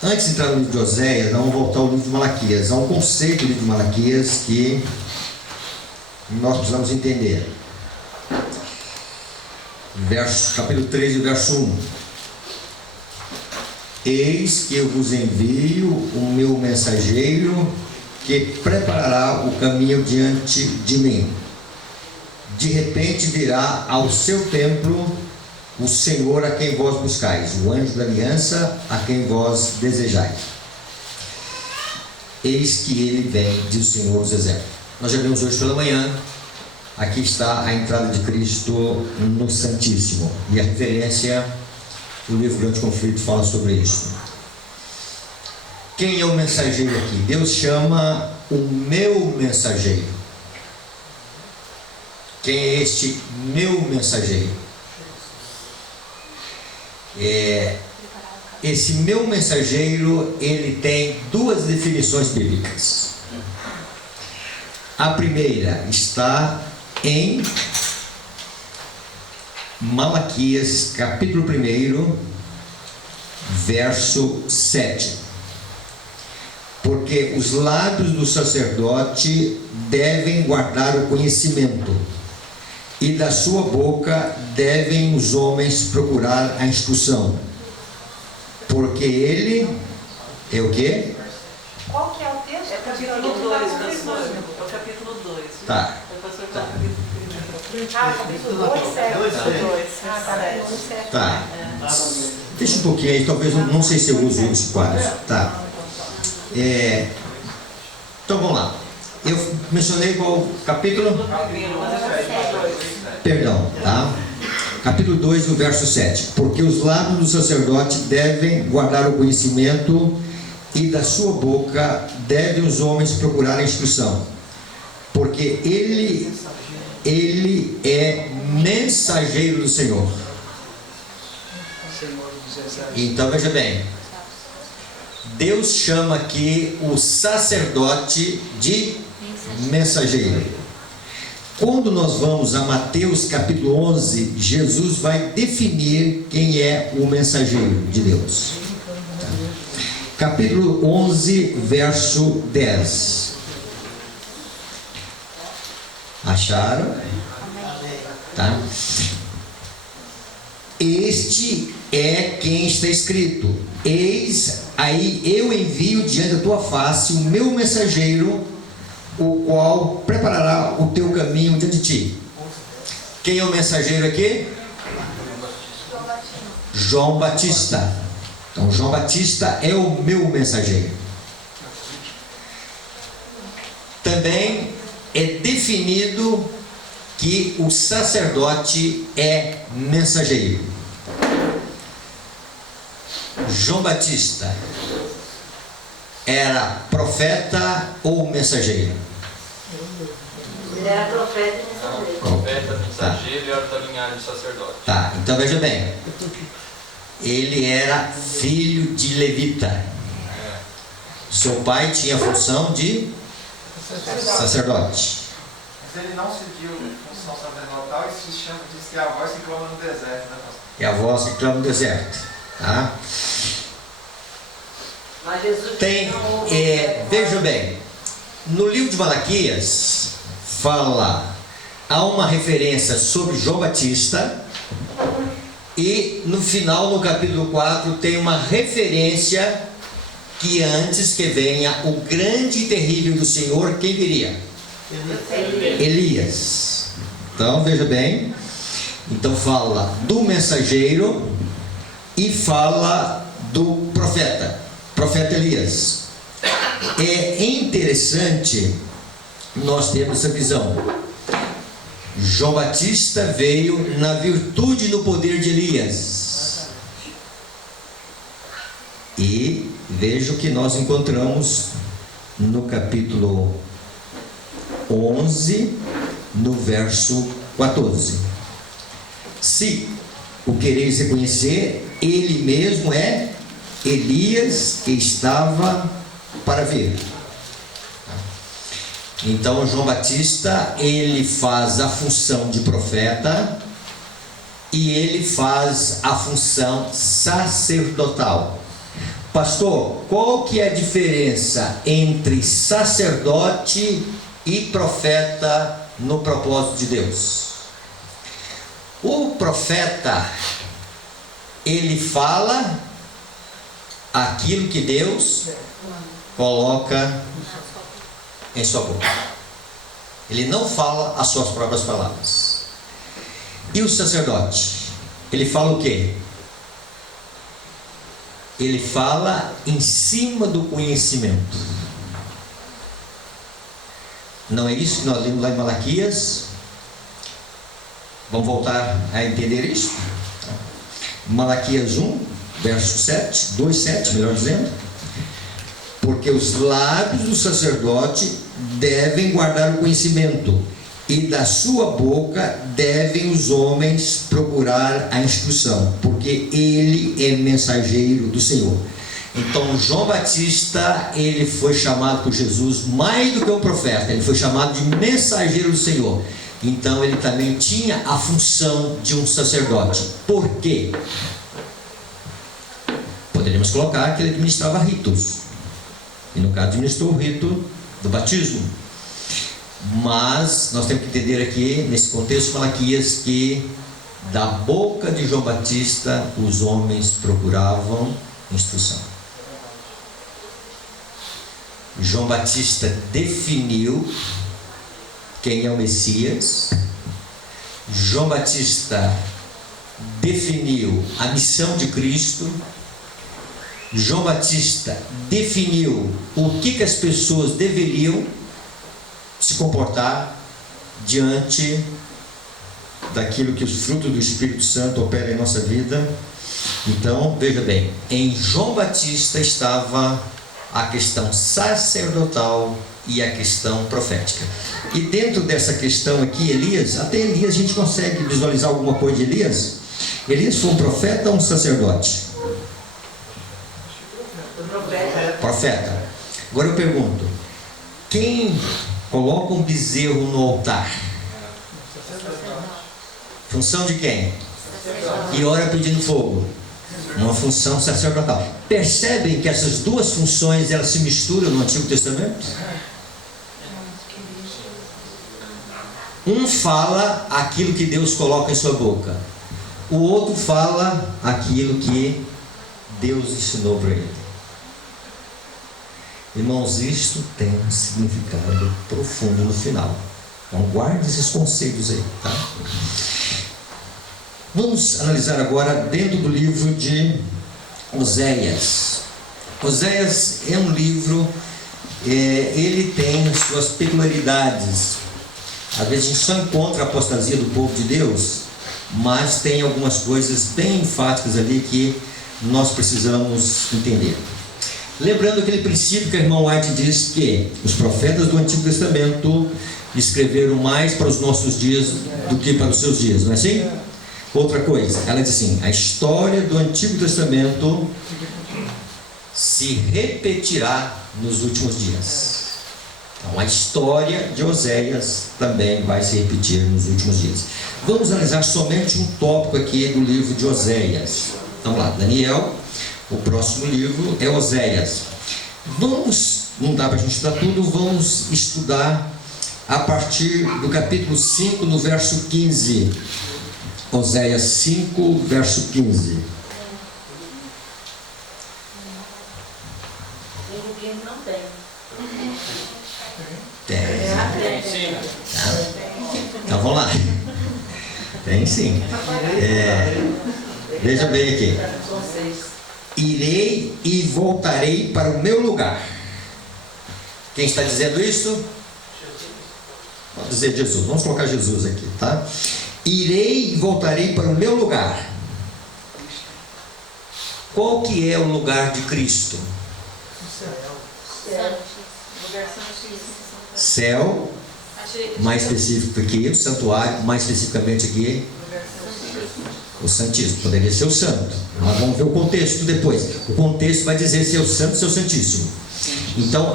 Antes de entrar no livro de Oséias, vamos voltar ao livro de Malaquias. Há um conceito do livro de Malaquias que nós precisamos entender. Capítulo 13, verso 1. Eis que eu vos envio o meu mensageiro, que preparará o caminho diante de mim. De repente virá ao seu templo o Senhor a quem vós buscais, o anjo da aliança a quem vós desejais. Eis que ele vem, diz o Senhor dos Exércitos. Nós já vimos hoje pela manhã. Aqui está a entrada de Cristo no Santíssimo. E a referência, o livro Grande Conflito fala sobre isso. Quem é o mensageiro aqui? Deus chama o meu mensageiro. Quem é este meu mensageiro? Esse meu mensageiro, ele tem duas definições bíblicas. A primeira está em Malaquias, capítulo 1, verso 7. Porque os lábios do sacerdote devem guardar o conhecimento, e da sua boca devem os homens procurar a instrução. Porque ele é o quê? Qual que é o texto? É o capítulo 2 da sua. É o capítulo 2. Tá. Capítulo 2, 7. Tá. Deixa um pouquinho aí, talvez, não sei se eu uso esse quadro. Tá. Então vamos lá. Eu mencionei qual capítulo? Perdão, tá? Capítulo 2, o verso 7. Porque os lábios do sacerdote devem guardar o conhecimento, e da sua boca devem os homens procurar a instrução. Porque ele é mensageiro do Senhor. Então veja bem, Deus chama aqui o sacerdote de mensageiro. Quando nós vamos a Mateus capítulo 11, Jesus vai definir quem é o mensageiro de Deus. Capítulo 11, verso 10. Acharam? Tá? Este é quem está escrito: eis aí eu envio diante da tua face o meu mensageiro, o qual preparará o teu caminho diante de ti. Quem é o mensageiro aqui? João Batista. Então João Batista é o meu mensageiro. Também é definido que o sacerdote é mensageiro. João Batista era profeta ou mensageiro? Ele era profeta e mensageiro. Profeta, mensageiro e era da linhagem de sacerdote. Tá, então veja bem. Ele era filho de levita. Seu pai tinha a função de sacerdote. Mas ele não seguiu função sacerdotal e se chama, diz que é a voz que clama no deserto, né, pastor? É a voz que clama no deserto. Tá? Mas Jesus Tem, veja bem, no livro de Malaquias há uma referência sobre João Batista, e no final, no capítulo 4, tem uma referência que antes que venha o grande e terrível do Senhor, quem viria? Elias. Então veja bem, então fala do mensageiro e fala do profeta Elias. É interessante nós termos essa visão. João Batista veio na virtude e no poder de Elias. E veja o que nós encontramos no capítulo 11, no verso 14. Se o quereis reconhecer, ele mesmo é Elias que estava para vir. Então João Batista, ele faz a função de profeta e ele faz a função sacerdotal. Pastor, qual que é a diferença entre sacerdote e profeta no propósito de Deus? O profeta, ele fala aquilo que Deus coloca em sua boca. Ele não fala as suas próprias palavras. E o sacerdote, ele fala o quê? Ele fala em cima do conhecimento. Não é isso que nós lemos lá em Malaquias? Vamos voltar a entender isso? Malaquias 1, verso 7, 2:7, melhor dizendo. Porque os lábios do sacerdote devem guardar o conhecimento, e da sua boca devem os homens procurar a instrução, porque ele é mensageiro do Senhor. Então João Batista, ele foi chamado por Jesus mais do que um profeta, ele foi chamado de mensageiro do Senhor. Então ele também tinha a função de um sacerdote. Por quê? Poderíamos colocar que ele administrava ritos, e no caso administrou o rito do batismo. Mas nós temos que entender aqui, nesse contexto de Malaquias, que da boca de João Batista os homens procuravam instrução. João Batista definiu quem é o Messias. João Batista definiu a missão de Cristo. João Batista definiu o que as pessoas deveriam se comportar diante daquilo que os frutos do Espírito Santo operam em nossa vida. Então, veja bem, em João Batista estava a questão sacerdotal e a questão profética. E dentro dessa questão aqui, Elias, até Elias a gente consegue visualizar alguma coisa de Elias. Elias foi um profeta ou um sacerdote? Profeta. Agora eu pergunto, quem coloca um bezerro no altar? Função de quem? E ora pedindo fogo. Uma função sacerdotal. Percebem que essas duas funções elas se misturam no Antigo Testamento? Um fala aquilo que Deus coloca em sua boca, o outro fala aquilo que Deus ensinou para ele. Irmãos, isto tem um significado profundo no final. Então guarde esses conceitos aí, tá? Vamos analisar agora dentro do livro de Oséias. Oséias é um livro, ele tem as suas peculiaridades. Às vezes a gente só encontra a apostasia do povo de Deus, mas tem algumas coisas bem enfáticas ali que nós precisamos entender. Lembrando aquele princípio que a irmã White diz que os profetas do Antigo Testamento escreveram mais para os nossos dias do que para os seus dias, não é assim? Outra coisa, ela diz assim: a história do Antigo Testamento se repetirá nos últimos dias. Então a história de Oséias também vai se repetir nos últimos dias. Vamos analisar somente um tópico aqui do livro de Oséias. Vamos lá, Daniel. O próximo livro é Oséias. Não dá para a gente estudar tudo, vamos estudar a partir do capítulo 5, no verso 15. Oséias 5, verso 15. Não tem. Tem. Sim. Tá? Então vamos lá. Tem sim. Veja bem aqui. Irei e voltarei para o meu lugar. Quem está dizendo isso? Vamos dizer Jesus. Vamos colocar Jesus aqui, tá? Irei e voltarei para o meu lugar. Qual que é o lugar de Cristo? Céu, mais específico aqui, o santuário, mais especificamente aqui, o Santíssimo. Poderia ser o Santo, mas vamos ver o contexto depois. O contexto vai dizer se é o Santo, se é o Santíssimo. Então,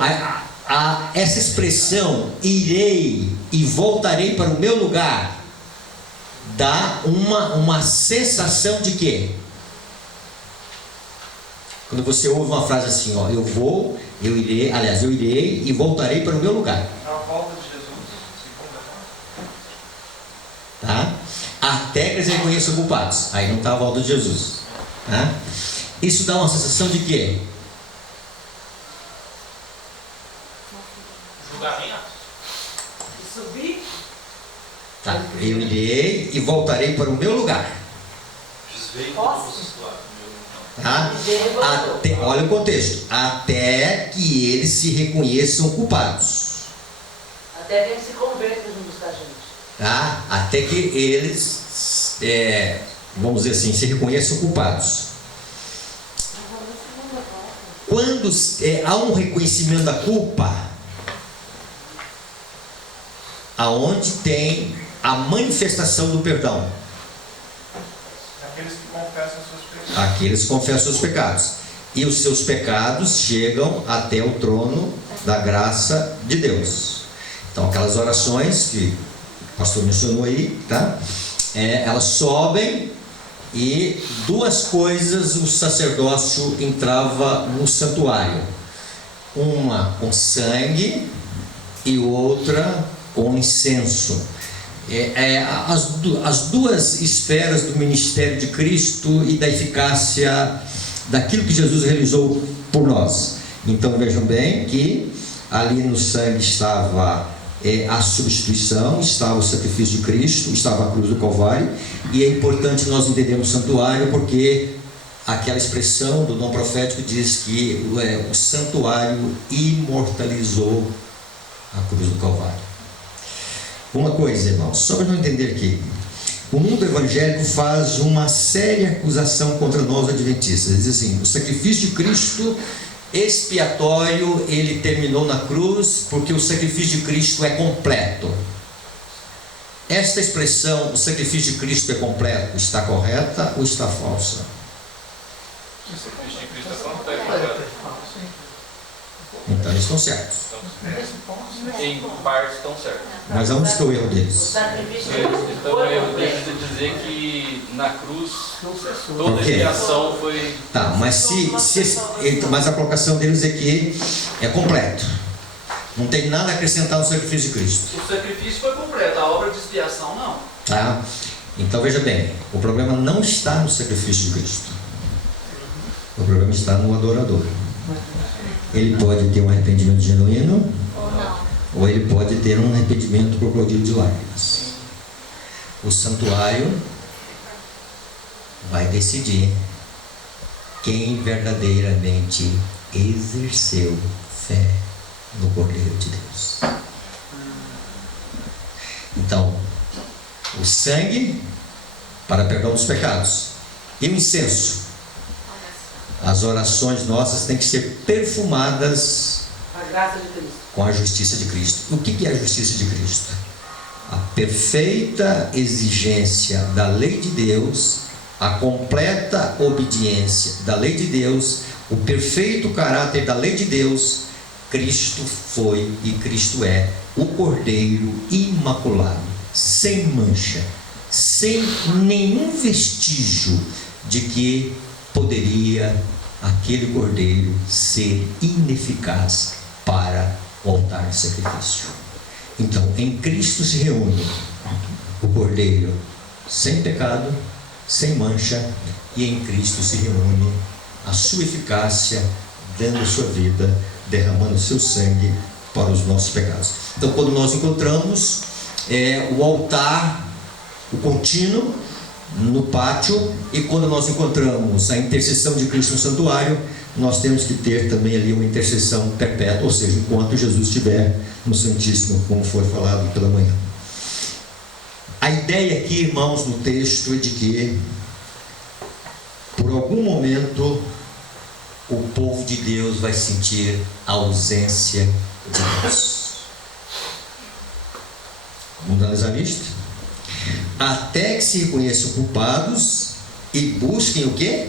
essa expressão, irei e voltarei para o meu lugar, dá uma sensação de quê? Quando você ouve uma frase assim, ó, eu irei e voltarei para o meu lugar. A volta de Jesus, segunda volta. Tá? Até que eles reconheçam culpados. Aí não está a volta de Jesus. Tá? Isso dá uma sensação de quê? Julgamento. Subir. Tá. Eu irei e voltarei para o meu lugar. Desveio Posso? do situado. Tá? Olha o contexto. Até que eles se reconheçam culpados. Até que ele se converta e vem buscar a gente. Tá? Até que eles, vamos dizer assim, se reconheçam culpados. Quando há um reconhecimento da culpa, aonde tem a manifestação do perdão? Aqueles que confessam seus pecados. Aqueles que confessam seus pecados. E os seus pecados chegam até o trono da graça de Deus. Então, aquelas orações que o pastor mencionou aí, tá? Elas sobem e duas coisas o sacerdócio entrava no santuário. Uma com sangue e outra com incenso. As duas esferas do ministério de Cristo e da eficácia daquilo que Jesus realizou por nós. Então vejam bem que ali no sangue estava a substituição, estava o sacrifício de Cristo, estava a cruz do Calvário, e é importante nós entendermos o santuário porque aquela expressão do dom profético diz que o santuário imortalizou a cruz do Calvário. Uma coisa, irmãos, só para não entender aqui, o mundo evangélico faz uma séria acusação contra nós adventistas. Diz assim: o sacrifício de Cristo expiatório, ele terminou na cruz porque o sacrifício de Cristo é completo. Esta expressão, o sacrifício de Cristo é completo, está correta ou está falsa? O sacrifício de Cristo é completo. Então eles estão certos. Em parte estão certos. Mas onde está o erro O deles? sacrifício de Então Cristo eu foi devo completo. dizer que na cruz toda Por a quê? expiação foi. Tá, mas mas a colocação deles é que é completo. Não tem nada a acrescentar no sacrifício de Cristo. O sacrifício foi completo, a obra de expiação não. Tá? Então veja bem, o problema não está no sacrifício de Cristo. O problema está no adorador. Ele pode ter um arrependimento genuíno, Ou não. ou ele pode ter um arrependimento crocodilo de lágrimas. O santuário vai decidir quem verdadeiramente exerceu fé no Cordeiro de Deus. Então, o sangue para perdão dos pecados e o incenso. As orações nossas têm que ser perfumadas A graça de Cristo. com a justiça de Cristo. O que é a justiça de Cristo? A perfeita exigência da lei de Deus, a completa obediência da lei de Deus, o perfeito caráter da lei de Deus. Cristo foi e Cristo é o Cordeiro imaculado, sem mancha, sem nenhum vestígio de que poderia aquele Cordeiro ser ineficaz para o altar de sacrifício. Então, em Cristo se reúne o Cordeiro sem pecado, sem mancha, e em Cristo se reúne a sua eficácia, dando a sua vida, derramando o seu sangue para os nossos pecados. Então, quando nós encontramos o altar, o contínuo, no pátio, e quando nós encontramos a intercessão de Cristo no santuário, nós temos que ter também ali uma intercessão perpétua, ou seja, enquanto Jesus estiver no Santíssimo, como foi falado pela manhã. A ideia aqui, irmãos, no texto é de que por algum momento o povo de Deus vai sentir a ausência de Deus. Vamos analisar isto? Até que se reconheçam culpados e busquem o quê?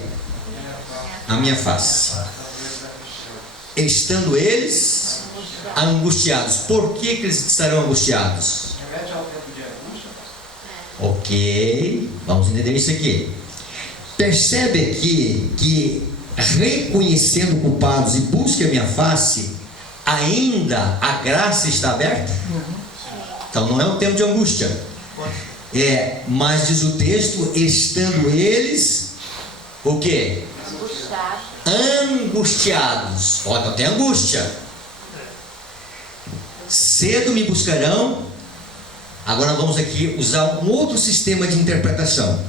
A minha face. Estando eles angustiados. Por que eles estarão angustiados? Remete ao tempo de angústia. Ok, vamos entender isso aqui. Percebe aqui que reconhecendo culpados e busque a minha face, ainda a graça está aberta? Então não é um tempo de angústia. Mas diz o texto, estando eles, o quê? Angustiados. Ó, então tem angústia. Cedo me buscarão. Agora nós vamos aqui usar um outro sistema de interpretação.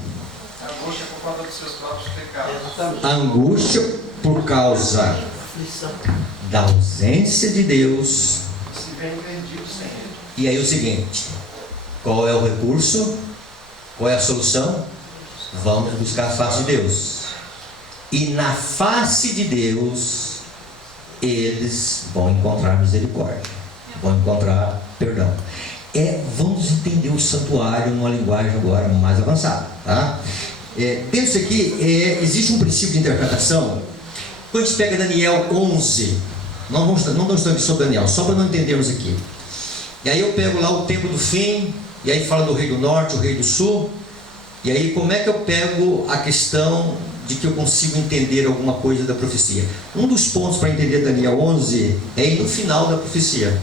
Angústia por conta dos seus próprios pecados. Angústia por causa da ausência de Deus. Se bem entendido sem ele. E aí o seguinte, qual é o recurso? Qual é a solução? Vamos buscar a face de Deus. E na face de Deus, eles vão encontrar misericórdia, vão encontrar perdão. Vamos entender o santuário numa linguagem agora mais avançada, tá? Pensa aqui, existe um princípio de interpretação. Quando a gente pega Daniel 11, não estamos aqui sobre Daniel, só para não entendermos aqui. E aí eu pego lá o tempo do fim, e aí fala do rei do norte, o rei do sul. E aí como é que eu pego a questão de que eu consigo entender alguma coisa da profecia? Um dos pontos para entender Daniel 11 é ir no final da profecia.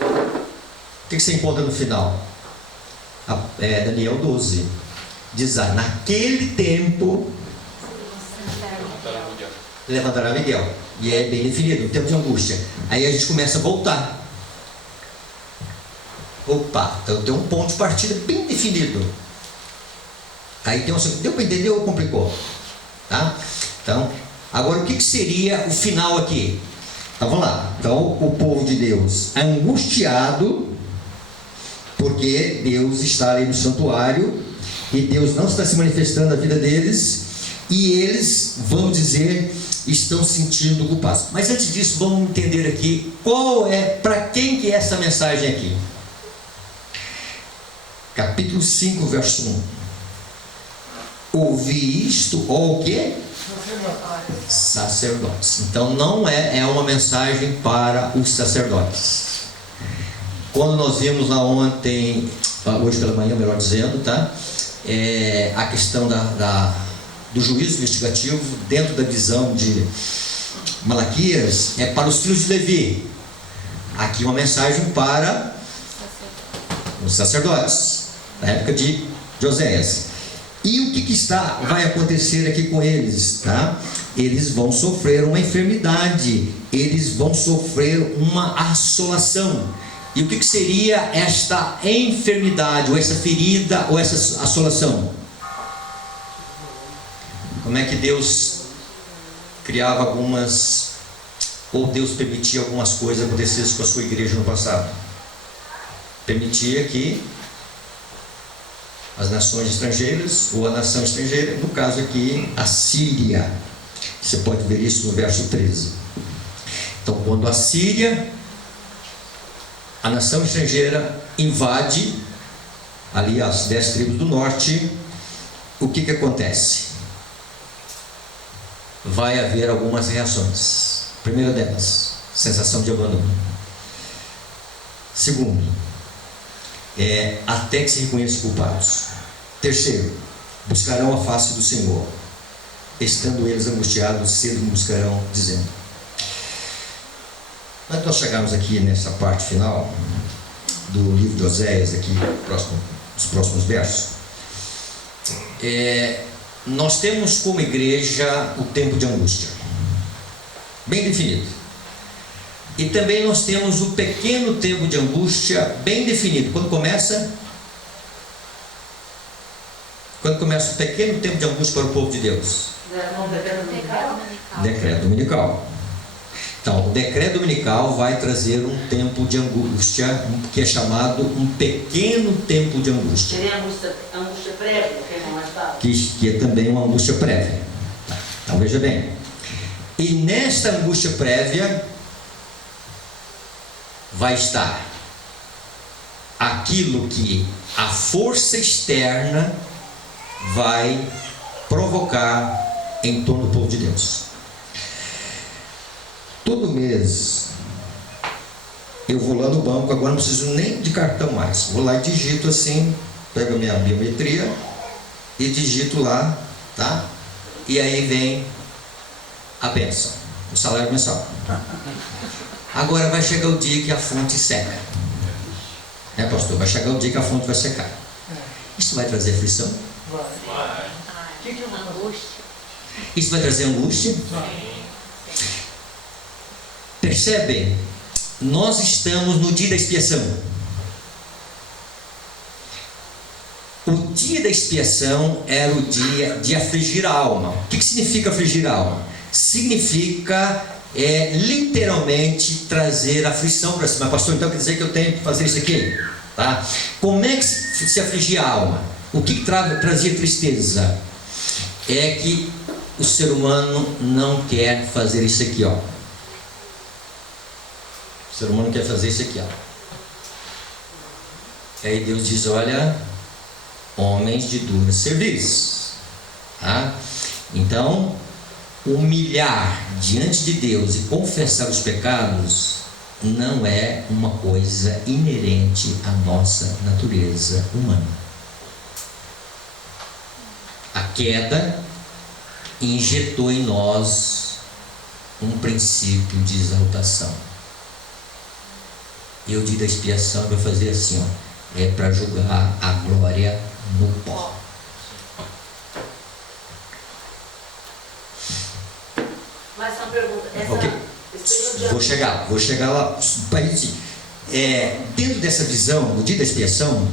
O que você encontra no final? Daniel 12. Diz, naquele tempo levantará Miguel. E é bem definido, um tempo de angústia. Aí a gente começa a voltar. Opa, então tem um ponto de partida bem definido. Aí tem deu para entender ou complicou? Tá? Então, agora o que seria o final aqui? Então vamos lá. Então o povo de Deus angustiado, porque Deus está ali no santuário e Deus não está se manifestando na vida deles, e eles, vamos dizer, estão sentindo culpados. Mas antes disso, vamos entender aqui para quem que é essa mensagem aqui. Capítulo 5, verso 1. Ouvi isto, ou o quê? Sacerdotes. Então não é uma mensagem para os sacerdotes. Quando nós vimos lá ontem, hoje pela manhã, melhor dizendo, tá? A questão do juízo investigativo dentro da visão de Malaquias, é para os filhos de Levi. Aqui uma mensagem para os sacerdotes, na época de Oséias. E o que vai acontecer aqui com eles? Tá? Eles vão sofrer uma enfermidade, eles vão sofrer uma assolação. E o que seria esta enfermidade, ou essa ferida, ou essa assolação? Como é que Deus criava ou Deus permitia algumas coisas acontecessem com a sua igreja no passado? Permitia que as nações estrangeiras, ou a nação estrangeira, no caso aqui, a Síria. Você pode ver isso no verso 13. Então, quando a Síria, a nação estrangeira, invade ali as 10 tribos do norte, o que acontece? Vai haver algumas reações. Primeira delas, sensação de abandono. Segundo, até que se reconheçam culpados. Terceiro, buscarão a face do Senhor. Estando eles angustiados, cedo me buscarão, dizendo. Antes de nós chegarmos aqui nessa parte final do livro de Oséias, aqui, nos próximos versos, nós temos como igreja o tempo de angústia, bem definido. E também nós temos o pequeno tempo de angústia bem definido. Quando começa o pequeno tempo de angústia para o povo de Deus? Decreto dominical. Então, o decreto dominical vai trazer um tempo de angústia, que é chamado um pequeno tempo de angústia. Seria angústia prévia, que é mais fácil. Que é também uma angústia prévia. Então, veja bem. E nesta angústia prévia vai estar aquilo que a força externa vai provocar em torno do povo de Deus. Todo mês eu vou lá no banco, agora não preciso nem de cartão mais. Vou lá e digito assim, pego a minha biometria e digito lá, tá? E aí vem a bênção, o salário mensal. Agora vai chegar o dia que a fonte seca. Pastor? Vai chegar o dia que a fonte vai secar. Isso vai trazer aflição? Vai. O que eu vou fazer? Isso vai trazer angústia? Percebem? Nós estamos no dia da expiação. O dia da expiação era o dia de afligir a alma. O que significa afligir a alma? Significa literalmente trazer aflição para cima. Pastor, então quer dizer que eu tenho que fazer isso aqui? Tá? Como é que se afligia a alma? O que trazia tristeza? É que o ser humano não quer fazer isso aqui, ó. O ser humano quer fazer isso aqui, ó. Aí Deus diz: olha, homens de dura cerviz. Tá? Então, humilhar diante de Deus e confessar os pecados não é uma coisa inerente à nossa natureza humana. A queda injetou em nós um princípio de exaltação. E o dia da expiação vai fazer assim, ó, é para jogar a glória no pó. Mais uma pergunta. Ok. Vou chegar lá. Dentro dessa visão, o dia da expiação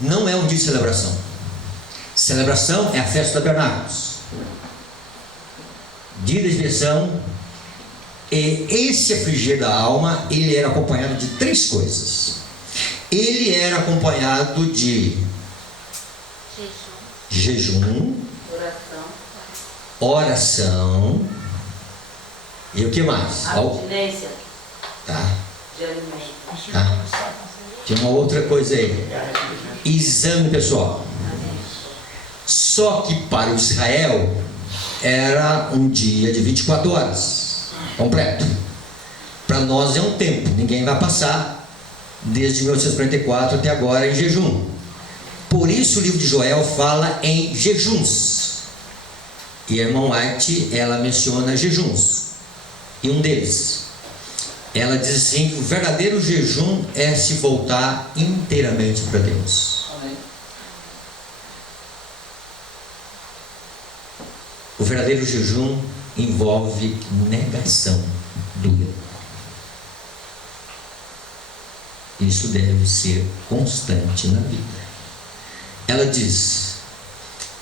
não é um dia de celebração. Celebração é a festa dos tabernáculos. Dia da expiação, esse afligir da alma, ele era acompanhado de três coisas. Ele era acompanhado de jejum, oração e o que mais? Abstinência Tá. de alimentos. Tá. Tinha uma outra coisa aí. Exame pessoal. Só que para o Israel era um dia de 24 horas completo. Para nós é um tempo. Ninguém vai passar desde 1844 até agora em jejum. Por isso o livro de Joel fala em jejuns. E a irmã White, ela menciona jejuns. E um deles, ela diz assim, que o verdadeiro jejum é se voltar inteiramente para Deus. Amém. O verdadeiro jejum envolve negação do eu. Isso deve ser constante na vida. Ela diz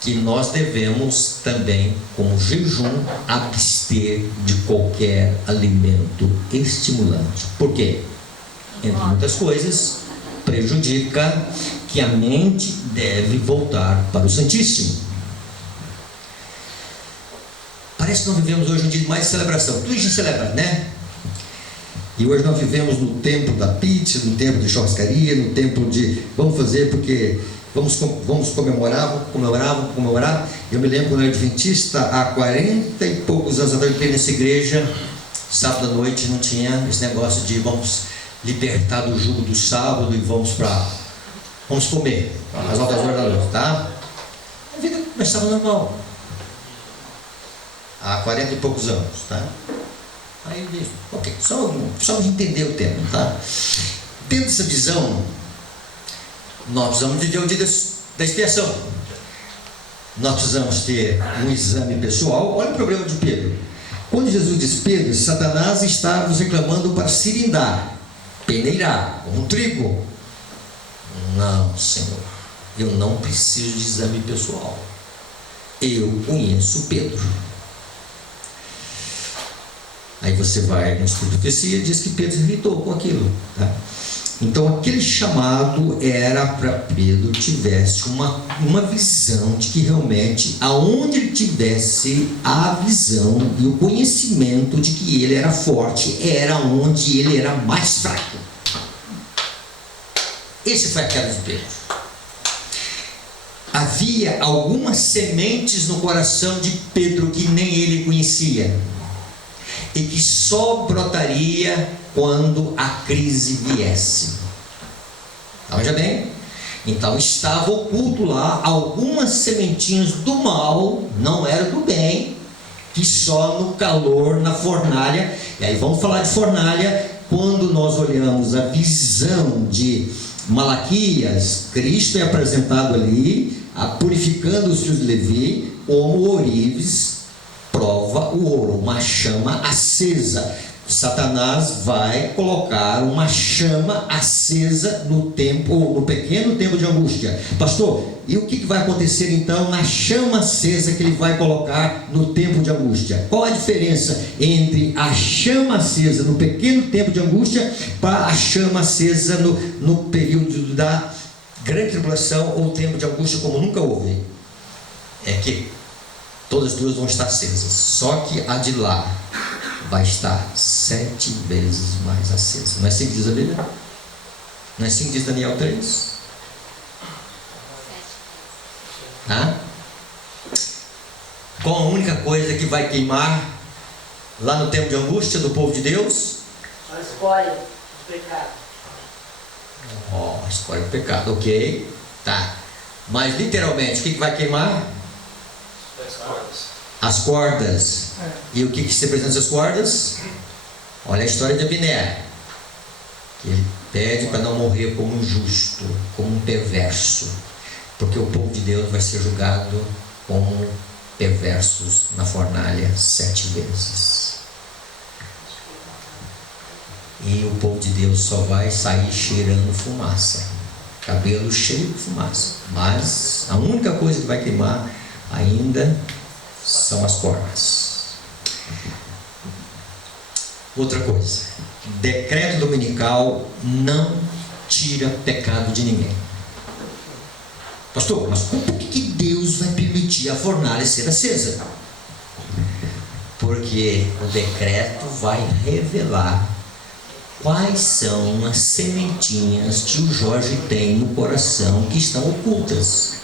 que nós devemos também, com jejum, abster de qualquer alimento estimulante. Por quê? Entre muitas coisas, prejudica que a mente deve voltar para o Santíssimo. Parece que nós vivemos hoje um dia de mais celebração. Tudo a gente celebra, né? E hoje nós vivemos no tempo da pizza, no tempo de churrascaria, no tempo de vamos fazer porque vamos comemorar. Eu me lembro quando eu era adventista, há 40 e poucos anos atrás, eu entrei nessa igreja, sábado à noite não tinha esse negócio de vamos libertar do jugo do sábado e vamos comer às altas horas da noite, tá? A vida começava normal. Há 40 e poucos anos, tá? Aí, ok, só precisamos entender o tema, tá? Dentro dessa visão, nós precisamos viver o dia da expiação. Nós precisamos ter um exame pessoal. Olha o problema de Pedro. Quando Jesus diz Pedro, Satanás está nos reclamando para cilindrar, peneirar, como um trigo. Não, Senhor, eu não preciso de exame pessoal. Eu conheço Pedro. Aí você vai no estudo de profecia e diz que Pedro se irritou com aquilo, tá? Então aquele chamado era para Pedro tivesse uma visão de que realmente aonde ele tivesse a visão e o conhecimento de que ele era forte, era onde ele era mais fraco. Esse foi a queda de Pedro. Havia algumas sementes no coração de Pedro que nem ele conhecia e que só brotaria quando a crise viesse. Então, veja bem, Então estava oculto lá algumas sementinhas do mal, não era do bem, que só no calor, na fornalha. E aí vamos falar de fornalha. Quando nós olhamos a visão de Malaquias, Cristo é apresentado ali, purificando os filhos de Levi, como ourives prova o ouro, uma chama acesa. Satanás vai colocar uma chama acesa no pequeno tempo de angústia. Pastor, e o que vai acontecer então na chama acesa que ele vai colocar no tempo de angústia? Qual a diferença entre a chama acesa no pequeno tempo de angústia para a chama acesa no período da grande tribulação ou tempo de angústia como nunca houve? É que todas as duas vão estar acesas, só que a de lá vai estar 7 vezes mais acesa. Não é assim que diz a Bíblia? Não é assim que diz Daniel 3? Qual a única coisa que vai queimar lá no tempo de angústia do povo de Deus? A escória do pecado. A escória do pecado, ok. Tá. Mas literalmente, o que vai queimar? As cordas. E o que se representa essas cordas? Olha a história de Abner, que ele pede para não morrer como um injusto, como um perverso, porque o povo de Deus vai ser julgado como perversos na fornalha 7 vezes. E o povo de Deus só vai sair cheirando fumaça, cabelo cheio de fumaça, mas a única coisa que vai queimar ainda são as cordas. Outra coisa, decreto dominical não tira pecado de ninguém. Pastor, mas por que Deus vai permitir a fornalha ser acesa? Porque o decreto vai revelar quais são as sementinhas que o Jorge tem no coração que estão ocultas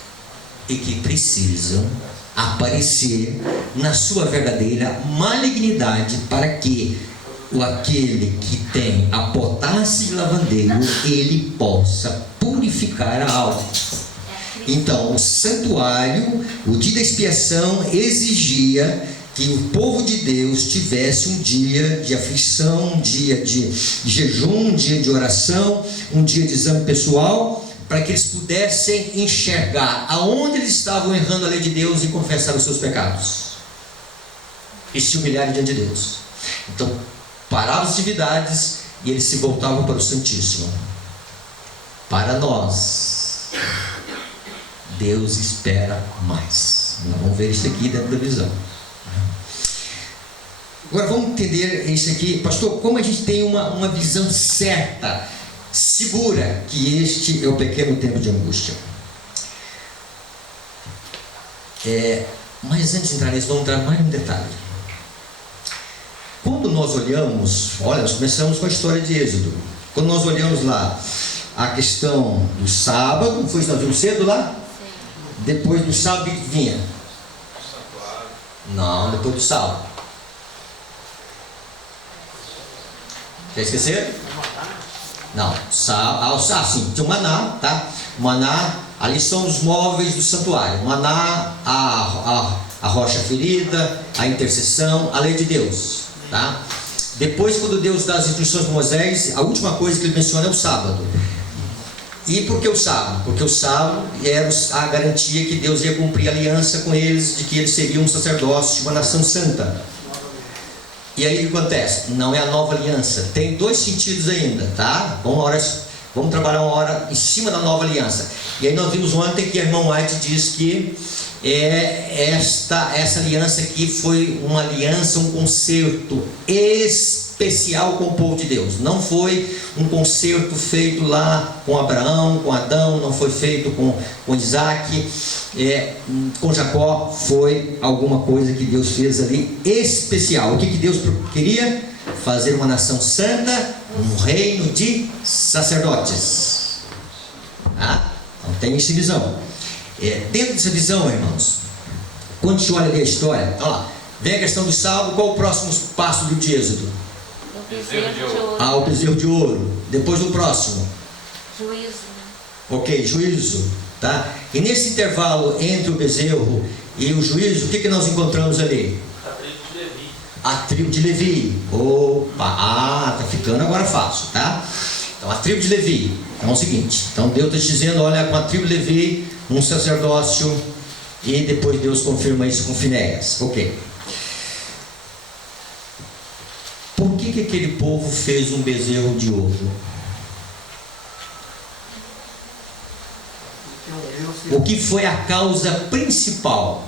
e que precisam aparecer na sua verdadeira malignidade, para que aquele que tem a potássio de lavandeiro, ele possa purificar a alma. Então o santuário, o dia da expiação, exigia que o povo de Deus tivesse um dia de aflição, um dia de jejum, um dia de oração, um dia de exame pessoal, para que eles pudessem enxergar aonde eles estavam errando a lei de Deus e confessar os seus pecados e se humilharem diante de Deus. Então paravam as atividades e eles se voltavam para o Santíssimo. Para nós, Deus espera mais. Nós vamos ver isso aqui dentro da visão. Agora vamos entender isso aqui, pastor, como a gente tem uma visão certa, segura, que este é o pequeno tempo de angústia. Mas antes de entrar nisso, vamos entrar mais um detalhe. Quando nós olhamos, nós começamos com a história de Êxodo. Quando nós olhamos lá a questão do sábado, foi isso que nós vimos cedo lá? Sim. Depois do sábado que vinha? Não, depois do sábado. Já esqueceram? Não, sim, tinha o maná, tá? O maná, ali são os móveis do santuário. O maná, a rocha ferida, a intercessão, a lei de Deus, tá? Depois, quando Deus dá as instruções para Moisés, a última coisa que ele menciona é o sábado. E por que o sábado? Porque o sábado era a garantia que Deus ia cumprir a aliança com eles, de que eles seriam um sacerdócio, uma nação santa. E aí o que acontece? Não é a nova aliança. Tem dois sentidos ainda, tá? Vamos trabalhar uma hora em cima da nova aliança. E aí nós vimos ontem que a irmã White diz que essa aliança aqui foi uma aliança, um concerto especial com o povo de Deus. Não foi um concerto feito lá com Abraão, com Adão, não foi feito com Isaac, com Jacó. Foi alguma coisa que Deus fez ali especial. O que Deus queria? Fazer uma nação santa, um reino de sacerdotes. Então tem essa visão. Dentro dessa visão, irmãos, quando a gente olha ali a história, olha lá, vem a questão do sábado. Qual o próximo passo do Êxodo? O bezerro de ouro. O bezerro de ouro. Depois do próximo, Juízo. Ok, juízo, tá? E nesse intervalo entre o bezerro e o juízo, o que nós encontramos ali? A tribo de Levi. A tribo de Levi. Opa, tá ficando agora fácil, tá? Então a tribo de Levi. Então é o seguinte, então Deus está dizendo, olha, com a tribo de Levi, um sacerdócio, e depois Deus confirma isso com Finéias. Ok. Por que aquele povo fez um bezerro de ouro? O que foi a causa principal?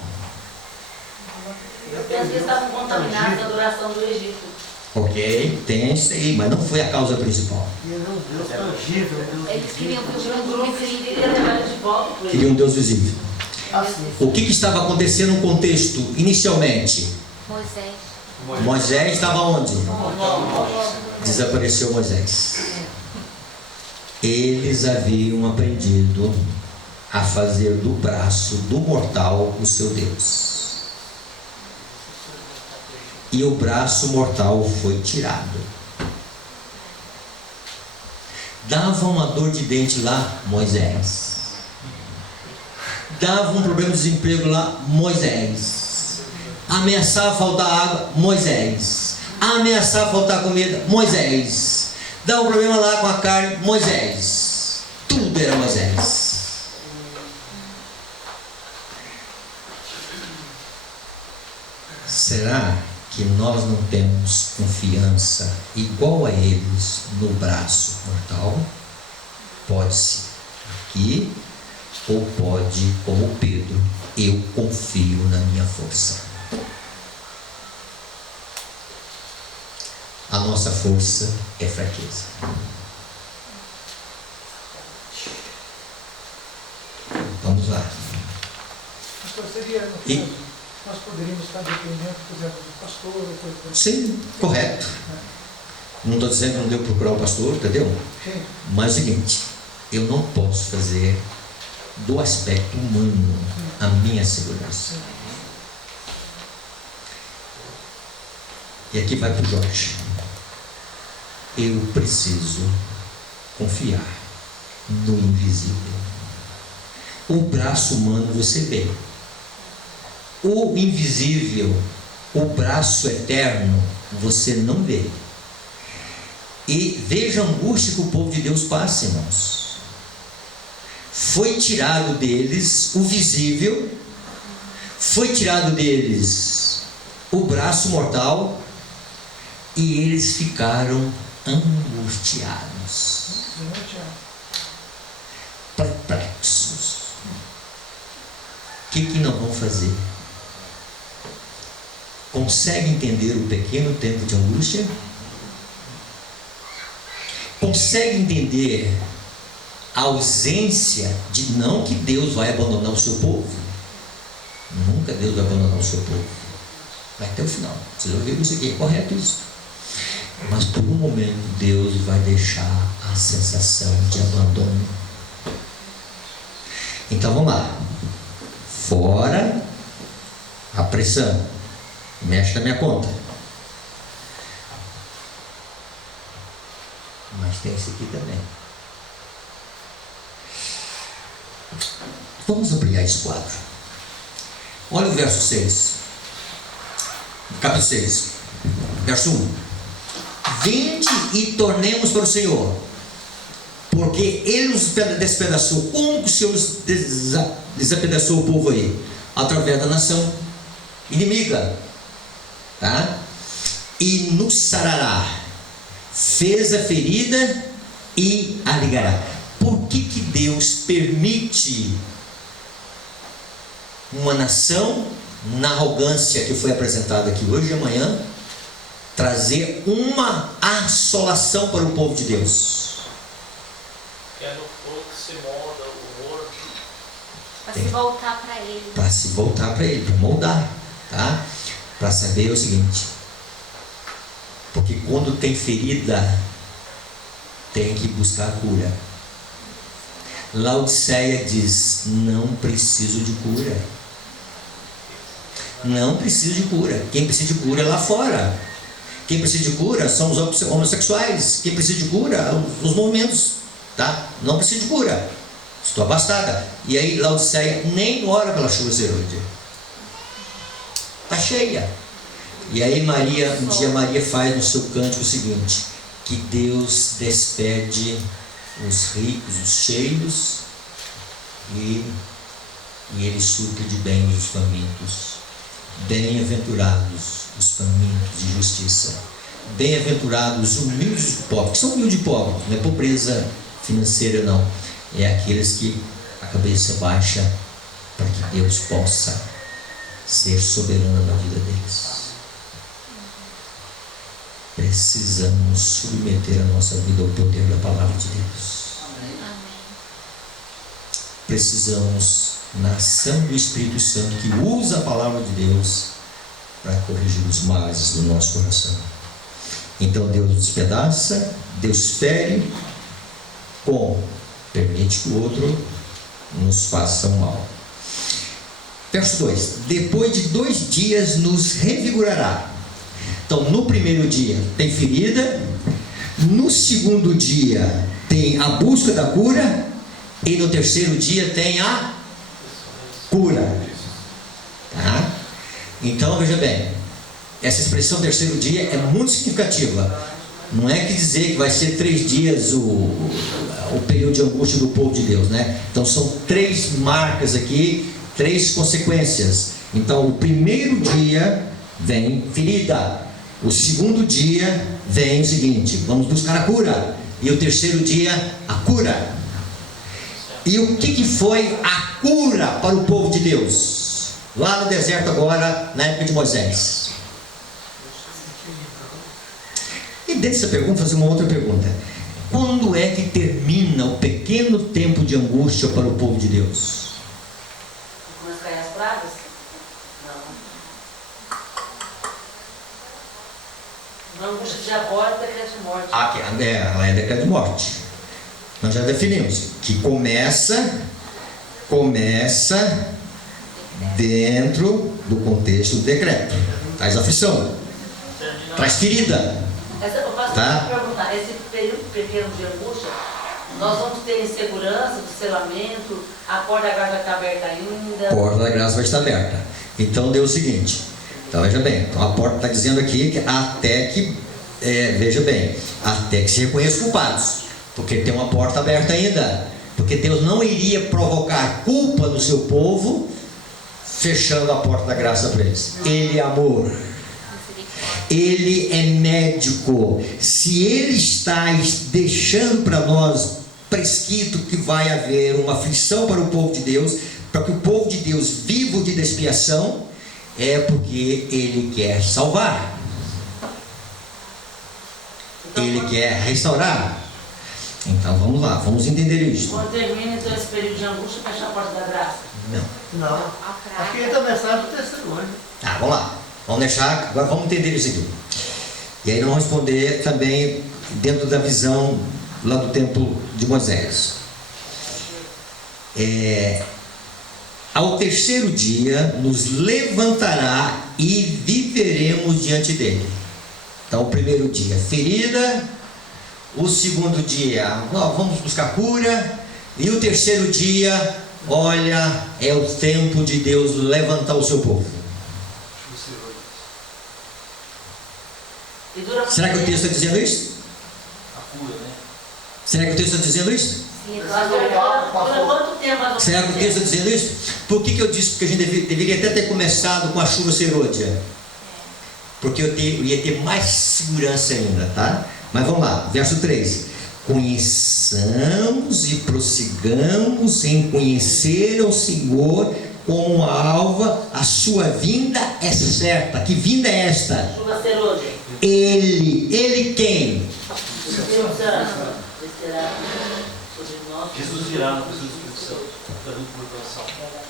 Eu penso que eles estavam contaminados da adoração do Egito. Ok, tem isso aí, mas não foi a causa principal. Deus tangível, Eles queriam que o grupo queria levar eles de volta para o Queria um Deus visível. assim. O que estava acontecendo no contexto, inicialmente? Moisés. Moisés estava onde? Desapareceu Moisés. Eles haviam aprendido a fazer do braço do mortal o seu Deus. E o braço mortal foi tirado. Dava uma dor de dente lá, Moisés. Dava um problema de desemprego lá, Moisés. Ameaçava faltar água, Moisés. Ameaçava faltar comida, Moisés. Dava um problema lá com a carne, Moisés. Tudo era Moisés. Será que nós não temos confiança igual a eles no braço mortal? Pode ser aqui, ou pode, como Pedro, eu confio na minha força. A nossa força é fraqueza. Vamos lá. Nós poderíamos estar dependendo, por exemplo, do pastor ou coisa assim. Sim, correto. Não estou dizendo que não devo procurar o pastor, entendeu? Sim. Mas é o seguinte, eu não posso fazer do aspecto humano a minha segurança. E aqui vai para o Jorge. Eu preciso confiar no invisível. O braço humano você vê. O invisível, o braço eterno, você não vê. E veja a angústia que o povo de Deus passa, irmãos. Foi tirado deles o visível, foi tirado deles o braço mortal, e eles ficaram angustiados, perplexos. O que nós vamos fazer? Consegue entender o pequeno tempo de angústia? Consegue entender a ausência de não que Deus vai abandonar o seu povo? Nunca Deus vai abandonar o seu povo. Vai até o final. Vocês ouviram isso aqui? É correto isso. Mas por um momento Deus vai deixar a sensação de abandono. Então vamos lá. Fora a pressão. Mexe na minha conta. Mas tem esse aqui também. Vamos ampliar esse quadro. Olha o verso 6. Capítulo 6. Verso 1. Vinde e tornemos para o Senhor, porque Ele nos despedaçou. Como que o Senhor despedaçou o povo aí? Através da nação inimiga, tá? E nos sarará, fez a ferida e a ligará. Por que Deus permite uma nação, na arrogância que foi apresentada aqui hoje e amanhã, trazer uma assolação para o povo de Deus? É no fogo que se molda o ouro. Para se voltar para ele. Para se voltar para Ele, para moldar, tá? Para saber o seguinte, porque quando tem ferida, tem que buscar cura. Laodiceia diz: não preciso de cura. Não preciso de cura. Quem precisa de cura é lá fora. Quem precisa de cura são os homossexuais. Quem precisa de cura, os movimentos, tá? Não precisa de cura. Estou abastada. E aí Laodiceia nem ora pela chuva serôdia. Está cheia. E aí Maria, um dia Maria faz no seu cântico o seguinte: que Deus despede os ricos, os cheios, e Ele supre de bem os famintos. Bem-aventurados os famintos de justiça. Bem-aventurados os humildes e pobres. Que são humildes e pobres, não é pobreza financeira não. É aqueles que a cabeça baixa para que Deus possa ser soberano na vida deles. Precisamos submeter a nossa vida ao poder da palavra de Deus. Precisamos, na ação do Espírito Santo, que usa a palavra de Deus para corrigir os males do nosso coração. Então Deus nos despedaça, Deus fere, como permite que o outro nos faça mal. Verso 2: depois de 2 dias nos revigorará. Então, no primeiro dia tem ferida, no segundo dia tem a busca da cura, e no terceiro dia tem a cura. Tá? Então, veja bem, essa expressão terceiro dia é muito significativa. Não é que dizer que vai ser 3 dias o período de angústia do povo de Deus, né? Então são 3 marcas aqui, 3 consequências. Então o primeiro dia vem ferida, o segundo dia vem o seguinte: vamos buscar a cura, e o terceiro dia a cura. E o que foi a cura para o povo de Deus lá no deserto agora, na época de Moisés? E dentro dessa pergunta, fazer uma outra pergunta: quando é que termina o pequeno tempo de angústia para o povo de Deus? Começa a cair as pragas? Não. A angústia de agora é decreto de morte. Ela é decreto de morte. Nós já definimos que começa dentro do contexto do decreto. Traz aflição, traz ferida. Eu faço Tá? uma pergunta: esse período pequeno de angústia, nós vamos ter insegurança do selamento, a porta da graça vai estar aberta ainda? A porta da graça vai estar aberta. Então deu o seguinte, então veja bem, então a porta está dizendo aqui que até que, veja bem, até que se reconheça culpados, porque tem uma porta aberta ainda, porque Deus não iria provocar culpa no seu povo fechando a porta da graça para eles. Ele é amor. Ele é médico. Se Ele está deixando para nós prescrito que vai haver uma aflição para o povo de Deus, para que o povo de Deus viva o dia da expiação, é porque Ele quer salvar, Ele quer restaurar. Então vamos lá, vamos entender isso. Quando termina então esse período de angústia, fecha a porta da graça? Não. Não. Acho que entra a mensagem do terceiro ano. Tá, vamos lá. Vamos deixar, agora vamos entender isso aqui. E aí nós vamos responder também dentro da visão lá do templo de Moisés. Ao terceiro dia nos levantará e viveremos diante dele. Então o primeiro dia ferida, o segundo dia vamos buscar cura, e o terceiro dia, olha, é o tempo de Deus levantar o seu povo. Será que o texto está dizendo isso? A cura, né? Será que o texto está dizendo isso? Sim, dura quanto tempo? Será que o texto está dizendo isso? Por que eu disse que a gente deveria até ter começado com a chuva serôdia? Porque eu ia ter mais segurança ainda, tá? Mas vamos lá, verso 3: conheçamos e prossigamos em conhecer ao Senhor como a alva, a sua vinda é certa. Que vinda é esta? Chuva serôdia. Ele quem? Jesus virá na pessoa do Espírito Santo, dando por coração.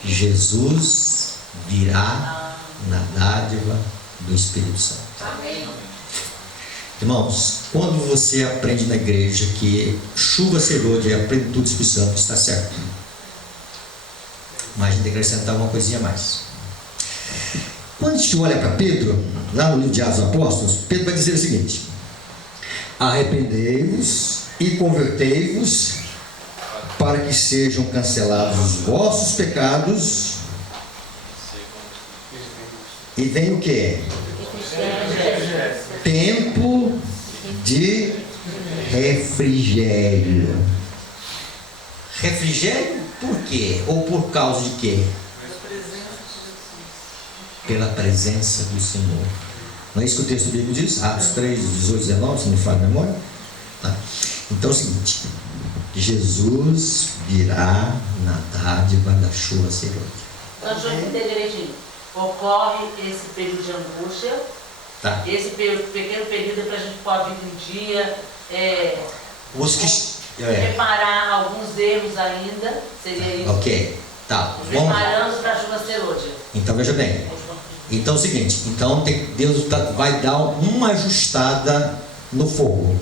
Jesus virá na dádiva do Espírito Santo. Amém. Irmãos, quando você aprende na igreja que chuva serôdia é a plenitude do Espírito Santo, está certo. Mas a gente tem que acrescentar uma coisinha a mais. Quando a gente olha para Pedro, lá no livro de Atos dos Apóstolos, Pedro vai dizer o seguinte: arrependei-vos e convertei-vos para que sejam cancelados os vossos pecados. E vem o que? Tempo de refrigério. Refrigério por quê? Ou por causa de quê? Pela presença do Senhor. Não é isso que o texto bíblico diz? Atos 3, 18, 19, se não me falha a memória. Tá? Então é o seguinte: Jesus virá na dádiva da chuva serôdia. Então, deixa eu entender direitinho. Ocorre esse período de angústia. Tá. Esse pequeno período para a gente pode vir um dia Os que. reparar alguns erros ainda. Seria isso? Ok. Tá. Vamos lá. Preparamos para a chuva serôdia. Então veja bem. Então é o seguinte, então Deus vai dar uma ajustada no fogo.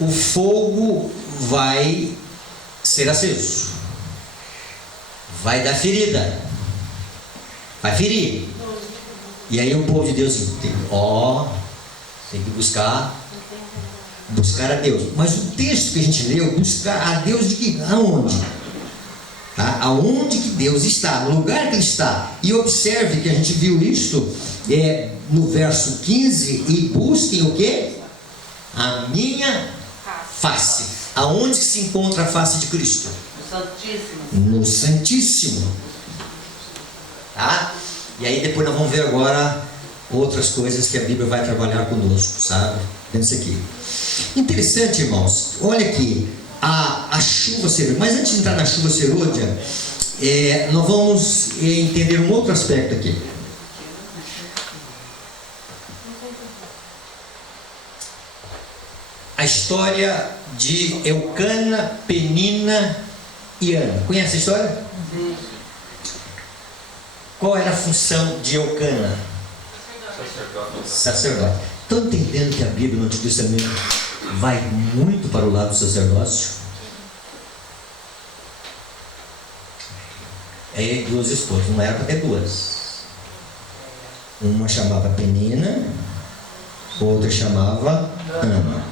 O fogo vai ser aceso. Vai dar ferida. Vai ferir. E aí o povo de Deus tem que buscar a Deus. Mas o texto que a gente leu, buscar a Deus de que? Aonde? Tá? Aonde que Deus está, no lugar que Ele está. E observe que a gente viu isso no verso 15: e busquem o que? A minha face. Aonde que se encontra a face de Cristo? No Santíssimo. No Santíssimo. Tá? E aí depois nós vamos ver agora outras coisas que a Bíblia vai trabalhar conosco, sabe? Pensa aqui. Interessante, irmãos. Olha aqui. A chuva serôdia. Mas antes de entrar na chuva serôdia, nós vamos entender um outro aspecto aqui. A história de Eucana, Penina e Ana. Conhece a história? Sim. Qual era a função de Eucana? Sacerdote. Estão entendendo que a Bíblia no Antigo Testamento vai muito para o lado do sacerdócio? Duas esposas, não era para ter duas. Uma chamava Penina, outra chamava Ana.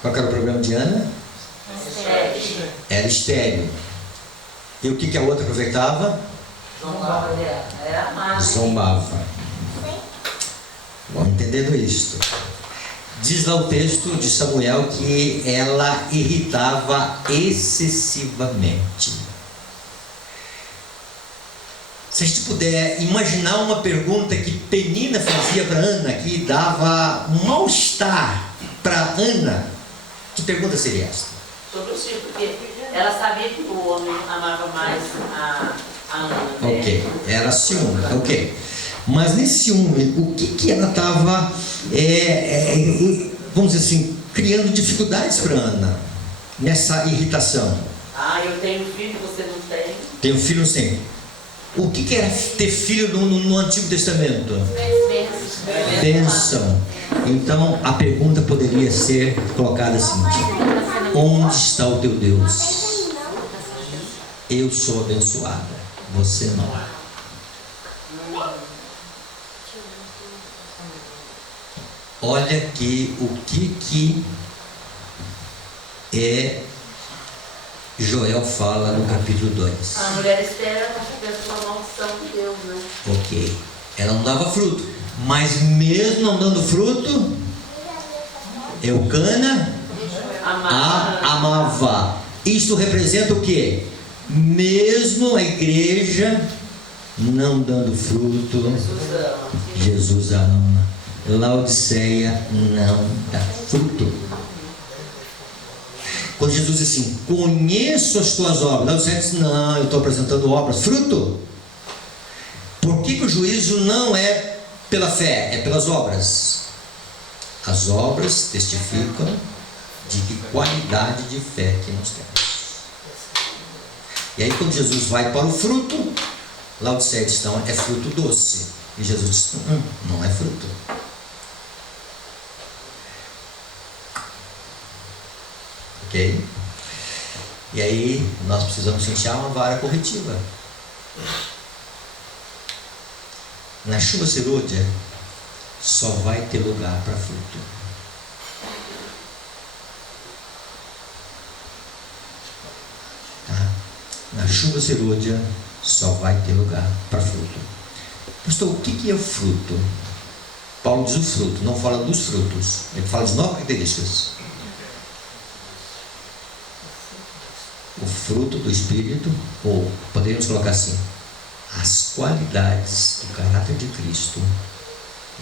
Qual era o problema de Ana? Era estéril. E o que a outra aproveitava? Zombava. Vamos entendendo isto. Diz lá o texto de Samuel que ela irritava excessivamente. Se a gente puder imaginar uma pergunta que Penina fazia para Ana, que dava um mal-estar para Ana, que pergunta seria esta? Sobre o ciúme, porque ela sabia que o homem amava mais a Ana. Né? Ok, era ciúme, ok. Mas nesse ciúme, o que ela estava, vamos dizer assim, criando dificuldades para Ana, nessa irritação? Eu tenho filho, você não tem. Tenho filho sim. O que era ter filho no Antigo Testamento? Bênção. Então a pergunta poderia ser colocada assim: onde está o teu Deus? Eu sou abençoada, você não. Olha aqui o que Joel fala no capítulo 2. A mulher espera a maldição de Deus, né? Ok. Ela não dava fruto. Mas mesmo não dando fruto, Eucana amava. Isto representa o quê? Mesmo a igreja não dando fruto, Jesus ama. Laodiceia não dá fruto. Quando Jesus diz assim: conheço as tuas obras, Laodiceia diz: não, eu estou apresentando obras, fruto. Por que o juízo não é pela fé, é pelas obras? As obras testificam de que qualidade de fé que nós temos. E aí quando Jesus vai para o fruto, Laodiceia diz: então é fruto doce. E Jesus diz: não é fruto. Ok? E aí nós precisamos encher uma vara corretiva. Na chuva serôdia só vai ter lugar para fruto. Na chuva serôdia só vai ter lugar para fruto. Pastor, o que é o fruto? Paulo diz o fruto, não fala dos frutos. Ele fala de 9 características. O fruto do Espírito, ou poderíamos colocar assim, as qualidades do caráter de Cristo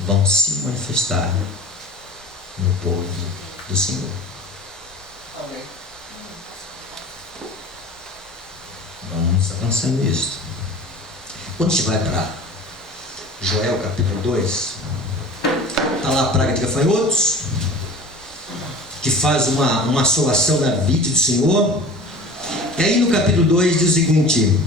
vão se manifestar no povo do Senhor. Amém. Vamos avançando nisso. Quando a gente vai para Joel capítulo 2, está lá a praga de gafanhotos, que faz uma assolação na vida do Senhor. E aí no capítulo 2 diz o seguinte,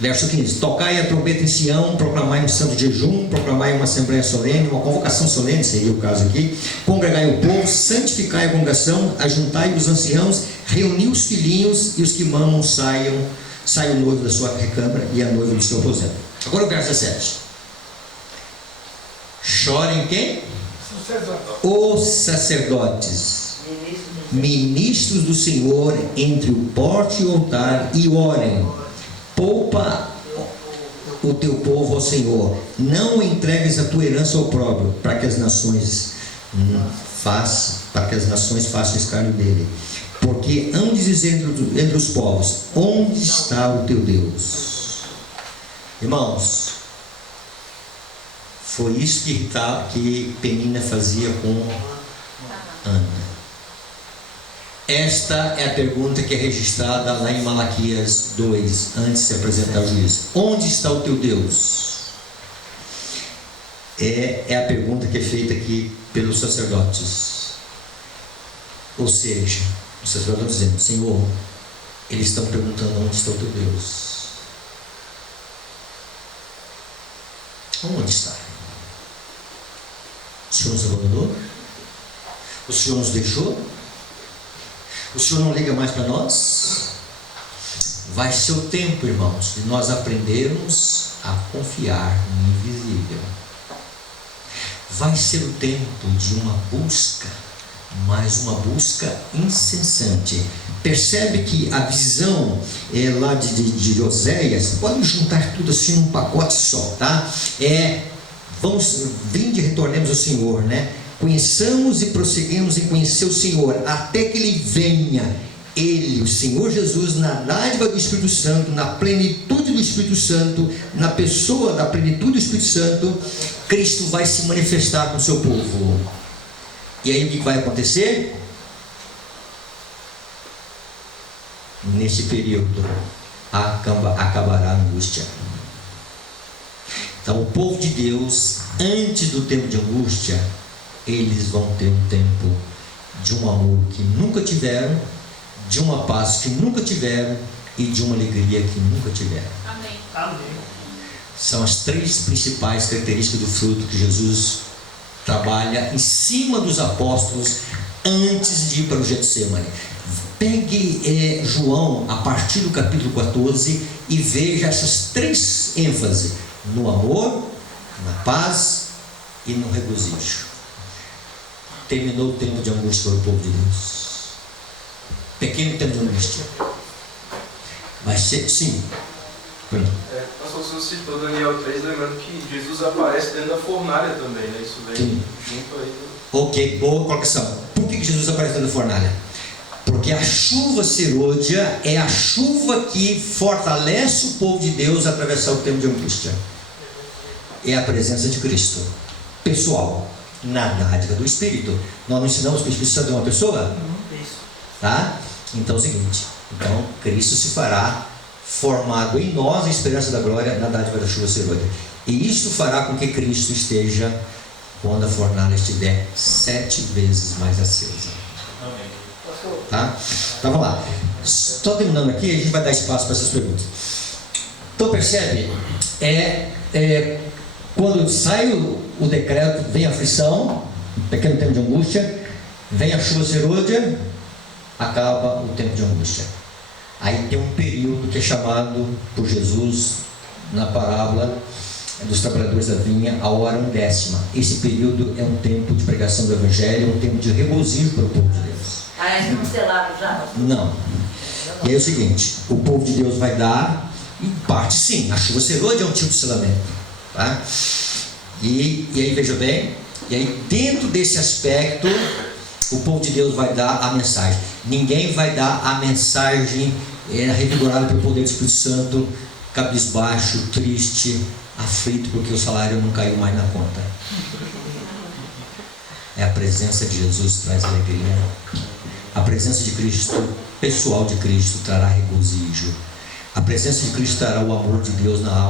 verso 15: tocai a trombeta em Sião, proclamai um santo jejum, proclamai uma assembleia solene, uma convocação solene, seria o caso aqui, congregai o povo, santificai a congregação, ajuntai os anciãos, reuni os filhinhos, e os que mamam saiam o noivo da sua recâmara e a noiva do seu aposento. Agora o verso 17: chorem quem? Os sacerdotes, ministros do Senhor, entre o porte e o altar, e orem. Poupa o teu povo ao Senhor, não entregues a tua herança ao próprio, para que as nações façam escárnio dele. Porque hão de dizer entre os povos: onde está o teu Deus? Irmãos, foi isso que Penina fazia com Ana. Esta é a pergunta que é registrada lá em Malaquias 2, antes de se apresentar ao juiz. Onde está o teu Deus? É a pergunta que é feita aqui pelos sacerdotes. Ou seja, os sacerdotes estão dizendo: Senhor, eles estão perguntando onde está o teu Deus. Onde está? O Senhor nos abandonou? O Senhor nos deixou? O Senhor não liga mais para nós? Vai ser o tempo, irmãos, de nós aprendermos a confiar no invisível. Vai ser o tempo de uma busca, mas uma busca incessante. Percebe que a visão lá de Oséias, pode juntar tudo assim num pacote só, tá? Vinde e retornemos ao Senhor, né? Conheçamos e prosseguimos em conhecer o Senhor, até que Ele venha, Ele, o Senhor Jesus, na dádiva do Espírito Santo, na plenitude do Espírito Santo, na pessoa da plenitude do Espírito Santo. Cristo vai se manifestar com o seu povo. E aí o que vai acontecer? Nesse período acabará a angústia. Então o povo de Deus, antes do tempo de angústia, eles vão ter um tempo de um amor que nunca tiveram, de uma paz que nunca tiveram e de uma alegria que nunca tiveram. Amém. Amém. São as 3 principais características do fruto que Jesus trabalha em cima dos apóstolos antes de ir para o Getsemane. Pegue João a partir do capítulo 14 e veja essas 3 ênfases: no amor, na paz e no regozijo. Terminou o tempo de angústia para o povo de Deus. Pequeno tempo de angústia. Vai ser, sim. Pastor, o senhor citou Daniel 3, lembrando que Jesus aparece dentro da fornalha também, né? Isso vem junto aí. Ok, boa colocação. Por que Jesus aparece dentro da fornalha? Porque a chuva serôdia é a chuva que fortalece o povo de Deus a atravessar o tempo de angústia. É a presença de Cristo, pessoal, na dádiva do Espírito. Nós não ensinamos que o Espírito Santo é uma pessoa? Tá? Então é o seguinte: então Cristo se fará formado em nós a esperança da glória na dádiva da chuva serôdia. E isso fará com que Cristo esteja, quando a fornalha estiver 7 vezes mais acesa. Tá? Então vamos lá. Estou terminando aqui, a gente vai dar espaço para essas perguntas. Então percebe? Quando sai o decreto, vem a aflição, pequeno tempo de angústia, vem a chuva serôdia, acaba o tempo de angústia. Aí tem um período que é chamado por Jesus na parábola dos trabalhadores da vinha, a hora undécima. Esse período é um tempo de pregação do Evangelho, um tempo de regozijo para o povo de Deus. Não selaram já? Não. E aí é o seguinte, o povo de Deus vai dar, em parte sim, a chuva serôdia é um tipo de selamento, tá? E aí veja bem, e aí dentro desse aspecto, o povo de Deus vai dar a mensagem. Ninguém vai dar a mensagem revigorada pelo poder do Espírito Santo, cabisbaixo, triste, aflito, porque o salário não caiu mais na conta. É a presença de Jesus que traz alegria. A presença de Cristo, pessoal de Cristo, trará regozijo. A presença de Cristo trará o amor de Deus na alma.